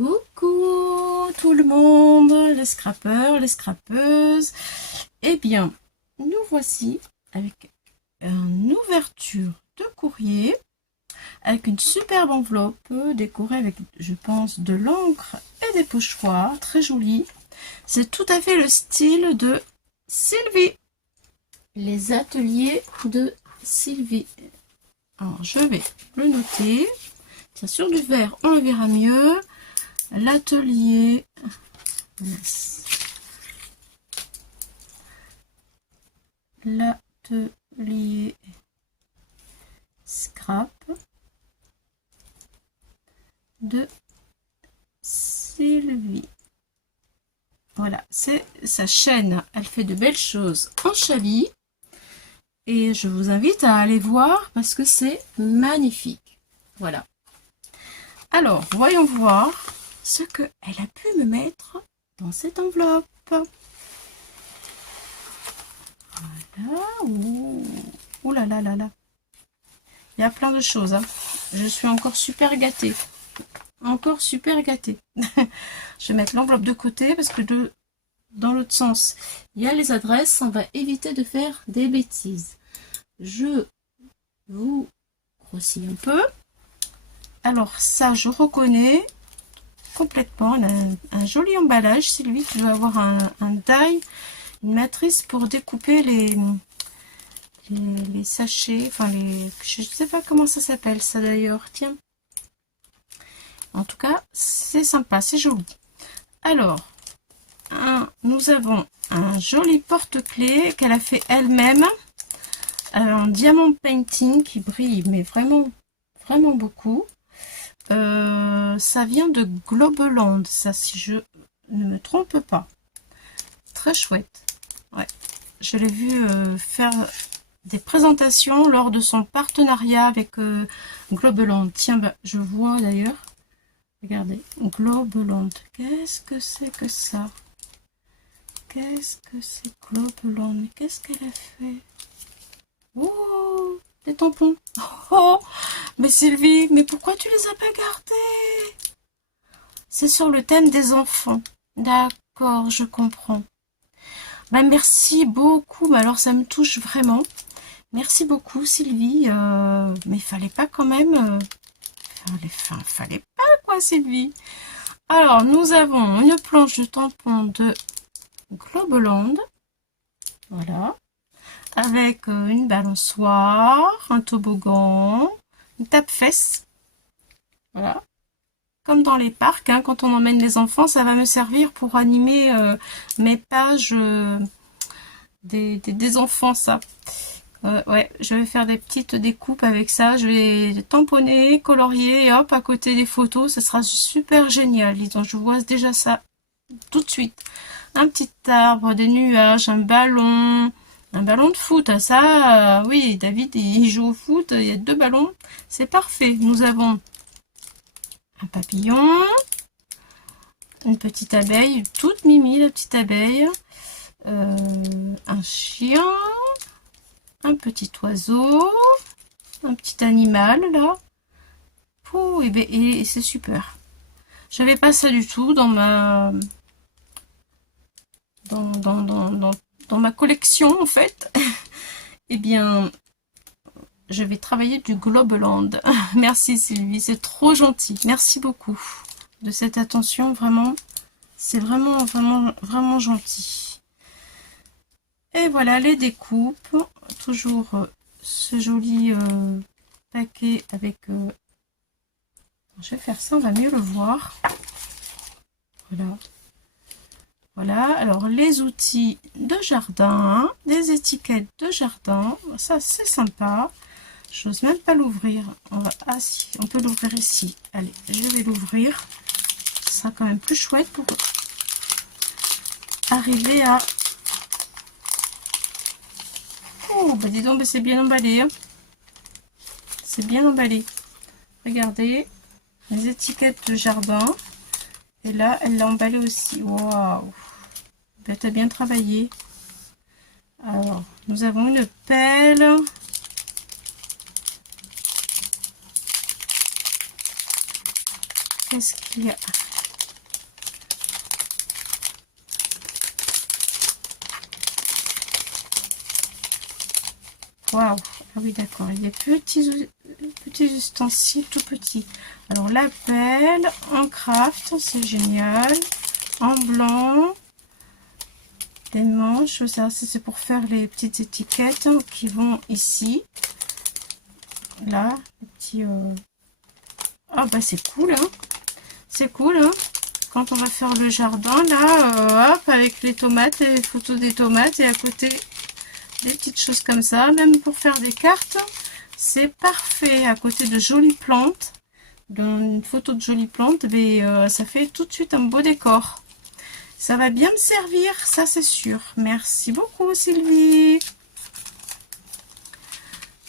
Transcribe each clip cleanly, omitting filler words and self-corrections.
Coucou tout le monde, les scrappeurs, les scrappeuses. Eh bien, nous voici avec une ouverture de courrier avec une superbe enveloppe décorée avec, je pense, de l'encre et des pochoirs, très jolie. C'est tout à fait le style de Sylvie. Les ateliers de Sylvie. Alors, je vais le noter. Tiens, sur du verre, on le verra mieux. L'atelier scrap de Sylvie. Voilà, c'est sa chaîne. Elle fait de belles choses en chavie. Et je vous invite à aller voir parce que c'est magnifique. Voilà. Alors, voyons voir ce qu'elle a pu me mettre dans cette enveloppe. Voilà. Ouh là là là là. Il y a plein de choses. Hein. Je suis encore super gâtée. Encore super gâtée. Je vais mettre l'enveloppe de côté parce que dans l'autre sens, il y a les adresses. On va éviter de faire des bêtises. Je vous grossis un peu. Alors ça, je reconnais complètement. Elle a un joli emballage. Sylvie, tu dois avoir un die, une matrice pour découper les sachets. Enfin, je ne sais pas comment ça s'appelle ça d'ailleurs. Tiens. En tout cas, c'est sympa, c'est joli. Alors, nous avons un joli porte-clés qu'elle a fait elle-même en diamant painting qui brille, mais vraiment, vraiment beaucoup. Ça vient de Globeland, ça, si je ne me trompe pas. Très chouette. Ouais, je l'ai vu faire des présentations lors de son partenariat avec Globeland. Tiens, bah, je vois d'ailleurs. Regardez, Globeland. Qu'est-ce que c'est que ça? Qu'est-ce que c'est Globeland? Mais qu'est-ce qu'elle a fait? Oh, des tampons. Oh, mais Sylvie, mais pourquoi tu les as pas gardés? C'est sur le thème des enfants. D'accord, je comprends. Ben, merci beaucoup. Mais alors, ça me touche vraiment. Merci beaucoup, Sylvie. Mais il fallait pas quand même... fallait pas, quoi, Sylvie. Alors, nous avons une planche de tampons de Globeland. Voilà. Avec une balançoire, un toboggan, une tape-fesse. Voilà. Comme dans les parcs, hein, quand on emmène les enfants, ça va me servir pour animer mes pages des enfants, ça. Ouais, je vais faire des petites découpes avec ça. Je vais tamponner, colorier, et hop, à côté des photos, ça sera super génial. Disons, je vois déjà ça tout de suite. Un petit arbre, des nuages, un ballon de foot. Ça, oui, David, il joue au foot, il y a 2 ballons, c'est parfait. Nous avons un papillon, une petite abeille, toute mimi, la petite abeille, un chien, un petit oiseau, un petit animal là. Oh, et c'est super. J'avais pas ça du tout dans ma dans ma collection en fait. Eh bien, je vais travailler du Globeland. Merci Sylvie, c'est trop gentil. Merci beaucoup de cette attention, vraiment. C'est vraiment, vraiment, vraiment gentil. Et voilà les découpes. Toujours ce joli paquet avec... je vais faire ça, on va mieux le voir. Voilà. Voilà, alors les outils de jardin, des étiquettes de jardin, ça c'est sympa. J'ose même pas l'ouvrir. Ah si, on peut l'ouvrir ici. Allez, je vais l'ouvrir. Ce sera quand même plus chouette pour arriver à... Oh, bah dis donc, bah c'est bien emballé. Hein. C'est bien emballé. Regardez, les étiquettes de jardin. Et là, elle l'a emballé aussi. Waouh! Bah, t'as bien travaillé. Alors, nous avons une pelle. Qu'est-ce qu'il y a? Waouh. Ah oui, d'accord. Il y a des petits ustensiles tout petits. Alors, la pelle en craft, c'est génial. En blanc. Des manches, ça c'est pour faire les petites étiquettes qui vont ici. Là, les petits... Ah bah c'est cool, hein. C'est cool, hein. Quand on va faire le jardin, là, hop, avec les tomates, les photos des tomates, et à côté, des petites choses comme ça. Même pour faire des cartes, c'est parfait. À côté de jolies plantes, d'une photo de jolies plantes, mais ça fait tout de suite un beau décor. Ça va bien me servir, ça c'est sûr. Merci beaucoup Sylvie.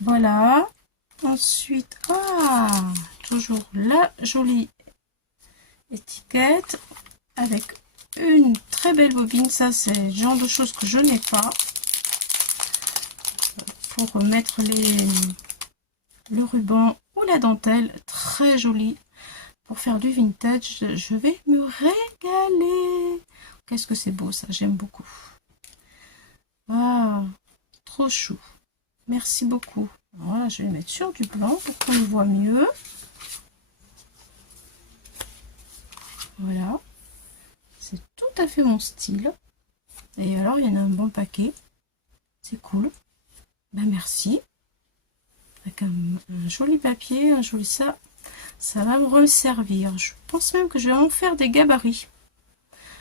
Voilà. Ensuite, toujours la jolie étiquette avec une très belle bobine. Ça c'est le genre de choses que je n'ai pas. Pour mettre le ruban ou la dentelle. Très jolie. Pour faire du vintage, je vais me régaler. Qu'est-ce que c'est beau ça, j'aime beaucoup. Ah, trop chou. Merci beaucoup. Voilà, je vais mettre sur du blanc pour qu'on le voit mieux. Voilà. C'est tout à fait mon style. Et alors, il y en a un bon paquet. C'est cool. Ben merci. Avec un joli papier, un joli ça. Ça va me resservir. Je pense même que je vais en faire des gabarits.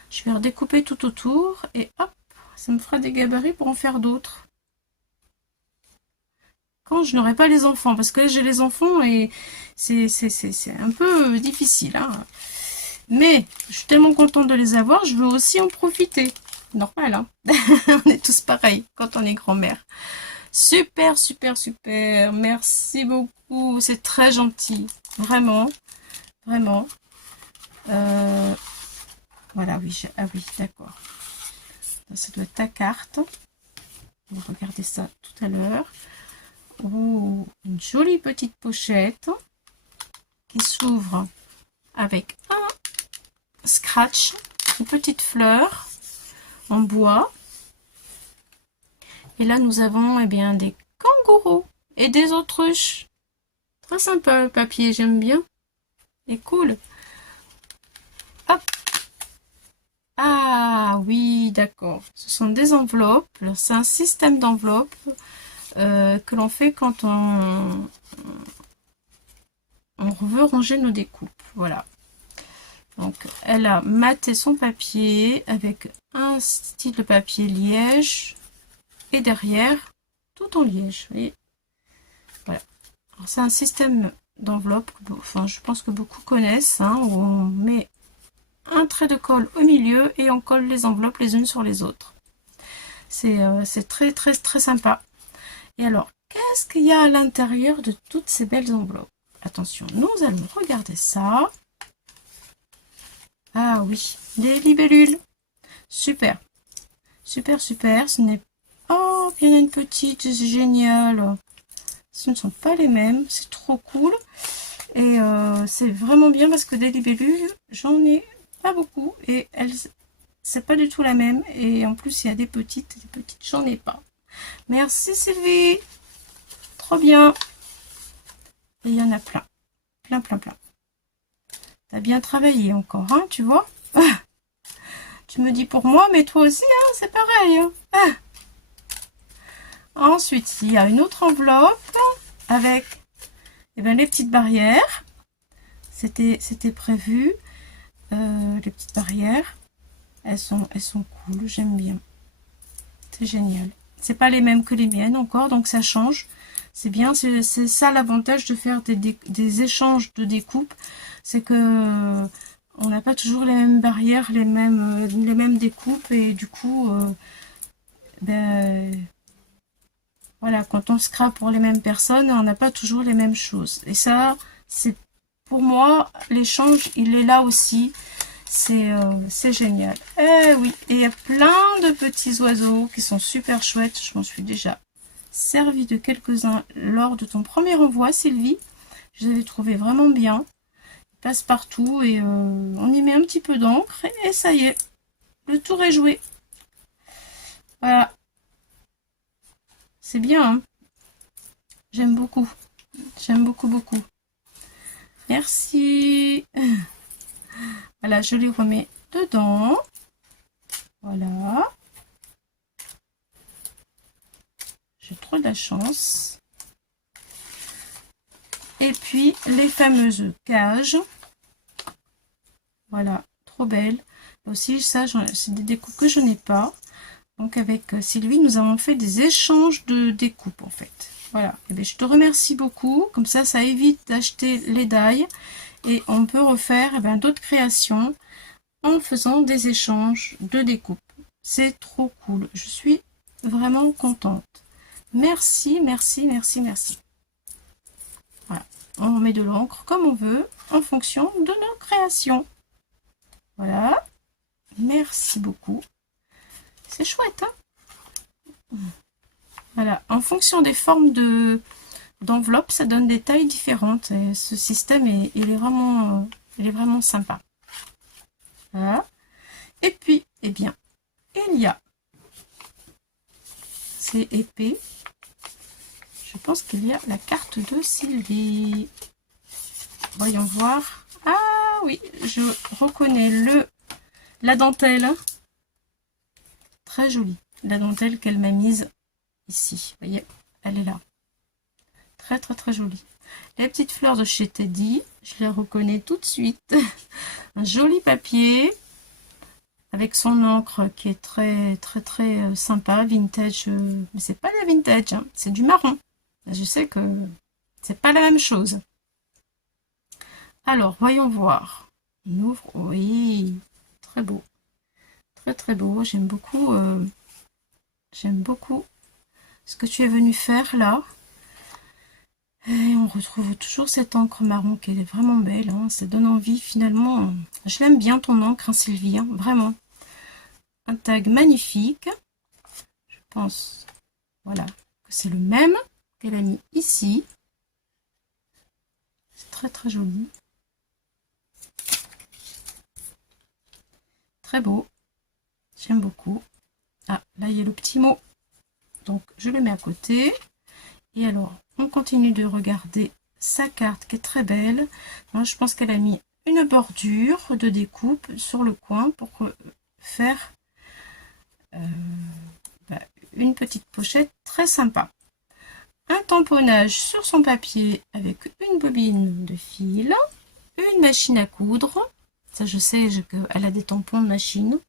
Je vais redécouper tout autour et hop, ça me fera des gabarits pour en faire d'autres. Quand je n'aurai pas les enfants, parce que là j'ai les enfants et c'est un peu difficile. Hein. Mais je suis tellement contente de les avoir, je veux aussi en profiter. Normal, hein. On est tous pareils quand on est grand-mère. Super, super, super. Merci beaucoup. C'est très gentil. Vraiment. Vraiment. Voilà, oui, ah oui, d'accord. Ça doit être ta carte. On va regarder ça tout à l'heure. Oh, une jolie petite pochette qui s'ouvre avec un scratch, une petite fleur en bois. Et là, nous avons eh bien, des kangourous et des autruches. Très sympa le papier, j'aime bien. Et cool. Hop. Ah oui, d'accord. Ce sont des enveloppes. C'est un système d'enveloppes que l'on fait quand on veut ranger nos découpes. Voilà. Donc, elle a maté son papier avec un style de papier liège et derrière, tout en liège. Vous voyez, voilà. C'est un système d'enveloppe, enfin, je pense que beaucoup connaissent, hein, où on met un trait de colle au milieu et on colle les enveloppes les unes sur les autres. C'est très, très, très sympa. Et alors, qu'est-ce qu'il y a à l'intérieur de toutes ces belles enveloppes? Attention, nous allons regarder ça. Ah oui, les libellules. Super. Super, super. Ce n'est... Oh, il y en a une petite, c'est génial. Ce ne sont pas les mêmes, c'est trop cool. Et c'est vraiment bien parce que des libellules, j'en ai pas beaucoup. Et elles, c'est pas du tout la même. Et en plus, il y a des petites, j'en ai pas. Merci Sylvie. Trop bien. Et il y en a plein. Plein, plein, plein. T'as bien travaillé encore, hein, tu vois. Tu me dis pour moi, mais toi aussi, hein, c'est pareil. Hein. Ensuite, il y a une autre enveloppe avec les petites barrières. C'était prévu. Les petites barrières, elles sont cool, j'aime bien. C'est génial. C'est pas les mêmes que les miennes encore, donc ça change. C'est bien, c'est ça l'avantage de faire des échanges de découpes. C'est que on n'a pas toujours les mêmes barrières, les mêmes découpes, et du coup, voilà, quand on scrape pour les mêmes personnes, on n'a pas toujours les mêmes choses. Et ça, c'est pour moi, l'échange, il est là aussi. C'est génial. Eh oui, et il y a plein de petits oiseaux qui sont super chouettes. Je m'en suis déjà servi de quelques-uns lors de ton premier envoi, Sylvie. Je les ai trouvés vraiment bien. Ils passent partout et on y met un petit peu d'encre et ça y est, le tour est joué. Voilà. C'est bien, hein. J'aime beaucoup. J'aime beaucoup, beaucoup. Merci. Voilà, je les remets dedans. Voilà. J'ai trop de la chance. Et puis, les fameuses cages. Voilà, trop belles. Aussi, ça, c'est des découpes que je n'ai pas. Donc, avec Sylvie, nous avons fait des échanges de découpes, en fait. Voilà. Et bien, je te remercie beaucoup. Comme ça évite d'acheter les die. Et on peut refaire d'autres créations en faisant des échanges de découpes. C'est trop cool. Je suis vraiment contente. Merci, merci, merci, merci. Voilà. On met de l'encre comme on veut en fonction de nos créations. Voilà. Merci beaucoup. C'est chouette, hein? Voilà. En fonction des formes d'enveloppe, ça donne des tailles différentes. Et ce système, il est vraiment sympa. Voilà. Et puis, eh bien, il y a, c'est épais, je pense qu'il y a la carte de Sylvie. Voyons voir. Ah oui, je reconnais la dentelle. Très jolie. La dentelle qu'elle m'a mise ici. Vous voyez, elle est là. Très, très, très jolie. Les petites fleurs de chez Teddy, je les reconnais tout de suite. Un joli papier. Avec son encre qui est très très très sympa, vintage, mais c'est pas la vintage, hein, c'est du marron. Je sais que c'est pas la même chose. Alors, voyons voir. On ouvre, oui, très beau. Très très beau, j'aime beaucoup ce que tu es venu faire là. Et on retrouve toujours cette encre marron qui est vraiment belle, hein, ça donne envie finalement. Je l'aime bien ton encre, hein, Sylvie, hein, vraiment. Un tag magnifique. Je pense, voilà, que c'est le même qu'elle a mis ici. C'est très très joli. Très beau. J'aime beaucoup. Ah, là il y a le petit mot. Donc je le mets à côté. Et alors, on continue de regarder sa carte qui est très belle. Moi, je pense qu'elle a mis une bordure de découpe sur le coin pour faire une petite pochette très sympa. Un tamponnage sur son papier avec une bobine de fil, une machine à coudre. Ça, je sais qu'elle a des tampons de machine.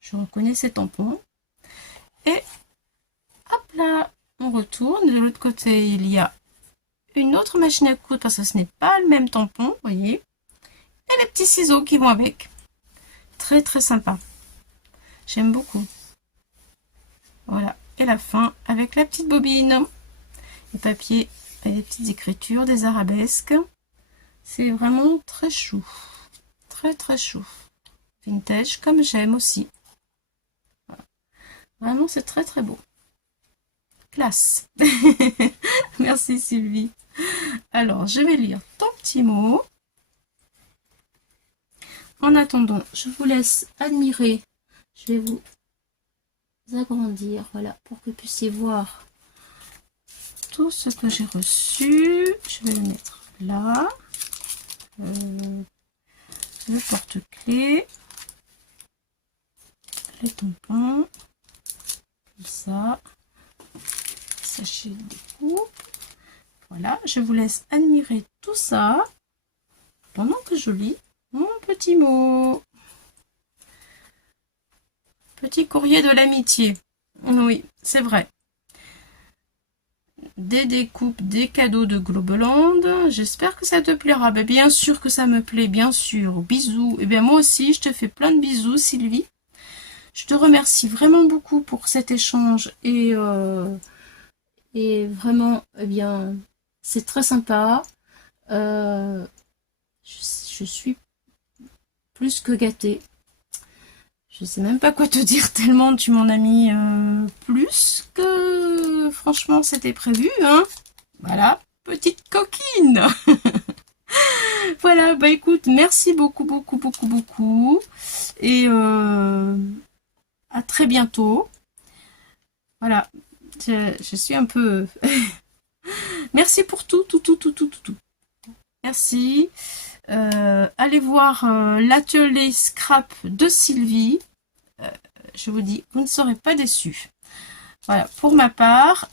Je reconnais ces tampons. Et hop là, on retourne. De l'autre côté, il y a une autre machine à coudre parce que ce n'est pas le même tampon, vous voyez. Et les petits ciseaux qui vont avec. Très très sympa. J'aime beaucoup. Voilà. Et la fin avec la petite bobine. Le papier et les petites écritures, des arabesques. C'est vraiment très chou. Très très chou. Vintage comme j'aime aussi. Voilà. Vraiment c'est très très beau. Classe. Merci Sylvie. Alors je vais lire ton petit mot. En attendant, je vous laisse admirer. Je vais vous agrandir, voilà, pour que vous puissiez voir tout ce que j'ai reçu. Je vais le mettre là. Le porte-clés. Les tampons. Comme ça. Sachet de découpe. Voilà, je vous laisse admirer tout ça pendant que je lis mon petit mot. Petit courrier de l'amitié. Oui, c'est vrai. Des découpes, des cadeaux de Globeland. J'espère que ça te plaira. Ben, bien sûr que ça me plaît, bien sûr. Bisous. Et bien moi aussi, je te fais plein de bisous, Sylvie. Je te remercie vraiment beaucoup pour cet échange et vraiment, eh bien, c'est très sympa. Je suis plus que gâtée. Je sais même pas quoi te dire tellement tu m'en as mis plus que franchement c'était prévu, hein. Voilà, petite coquine. Voilà, bah écoute, merci beaucoup, beaucoup, beaucoup, beaucoup. Et à très bientôt. Voilà, je suis un peu Merci pour tout. Merci. Allez voir l'atelier scrap de Sylvie. Je vous dis, vous ne serez pas déçus. Voilà, pour ma part,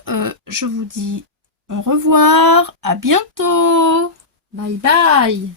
je vous dis au revoir, à bientôt. Bye bye.